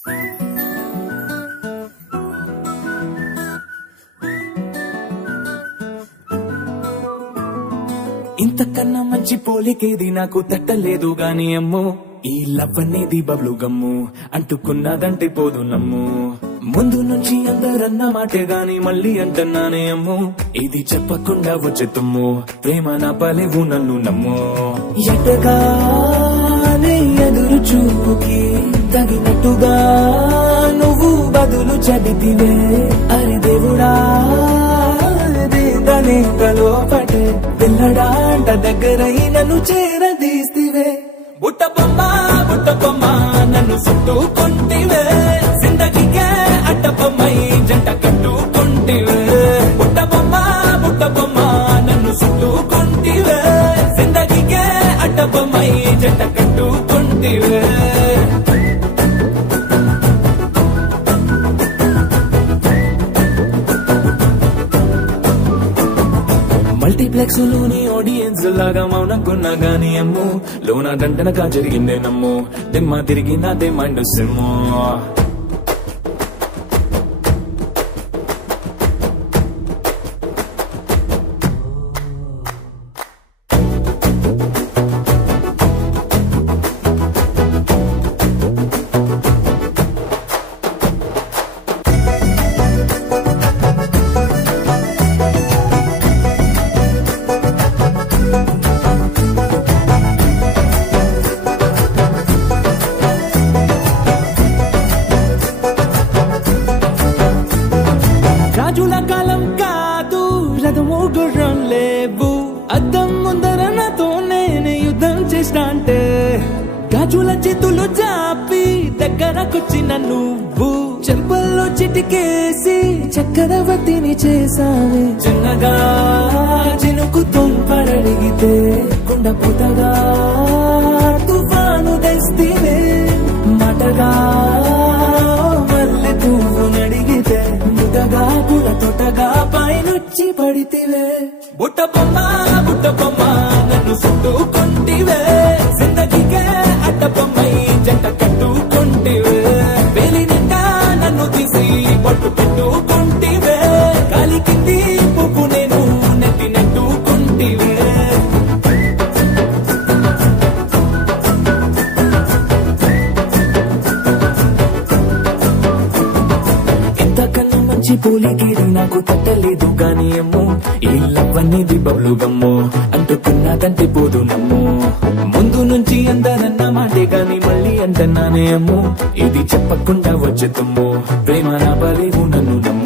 ఇంతకన్నా మంచి పోలికేది నాకు తట్టలేదు గాని అమ్మో, ఈ లవ్ అనేది బబ్లు గమ్ము, అంటుకున్నదంటే పోదు నమ్ము. ముందు నుంచి అందరన్న మాటే గాని మళ్ళీ అంటున్నానే అమ్ము, ఇది చెప్పకుండా వచ్చే తుమ్ము, ప్రేమ నా పలేవు నన్ను నమ్ము. ఎటగానే ఎదురు చూపుకి తగినట్టుగా నువ్వు బదులు చెబితివే, అరే దేవుడా లోపటే పిల్లడాంట దగ్గరై నన్ను చేరదీస్తివే. బుట్ట బొమ్మ నన్ను చుట్టుకుంటివే, జిందగీకే అడ్డ బొమ్మై జంట కట్టుకుంటివే. బుట్ట బొమ్మ నన్ను చుట్టుకుంటివే, జిందగీకే అడ్డ బొమ్మై జంట కట్టుకుంటివే. మల్టీప్లెక్స్ లోని ఆడియన్స్ లాగా మౌనంకున్నా గాని అమ్ము, లోన దండనగా జరిగిందే నమ్ము, దిమ్మ తిరిగి నాదే మైండ్ సిమ్ము. రాజుల కాలం కాదు, రథము గుర్రం లేవు, అద్దం ముందర నాతో నేనే యుద్ధం చేస్తా అంటే, గాజుల చేతులు జాపి దగ్గరకొచ్చిన నువ్వు, చెంపల్లో చిటికేసి చక్రవర్తిని చేసావే. చిన్నగా చినుకు తుంపరడిగితే కుండ పుతగా తుఫాను తెస్తివే, మాటగా మళ్ళీ పువ్వు నడిగితే ముదగా పుల తొటగా పైనొచ్చి పడితివే. బుట్ట బొమ్మ నన్ను చుట్టుకుంటివే, జిందగీకే అడ్డ బొమ్మై జంట కట్టుకుంటివే. వేలి నిండా నన్ను తీసి పట్టు పెట్టుకుంటివే, గాలి కింది పువ్వు నేను నెత్తి నెట్టుకుంటివే. పోలికేది నాకు తట్టలేదు గాని అమ్ము, ఈ లవ్ అనేది బబ్లు గమ్ము, అంటుకున్నదంటే పోదు నమ్ము. ముందు నుంచి అందరన్న మాటే గాని మళ్ళీ అంటున్నానే అమ్ము, ఇది చెప్పకుండా వచ్చే తుమ్ము, ప్రేమ నా బలేవు నన్ను నమ్ము.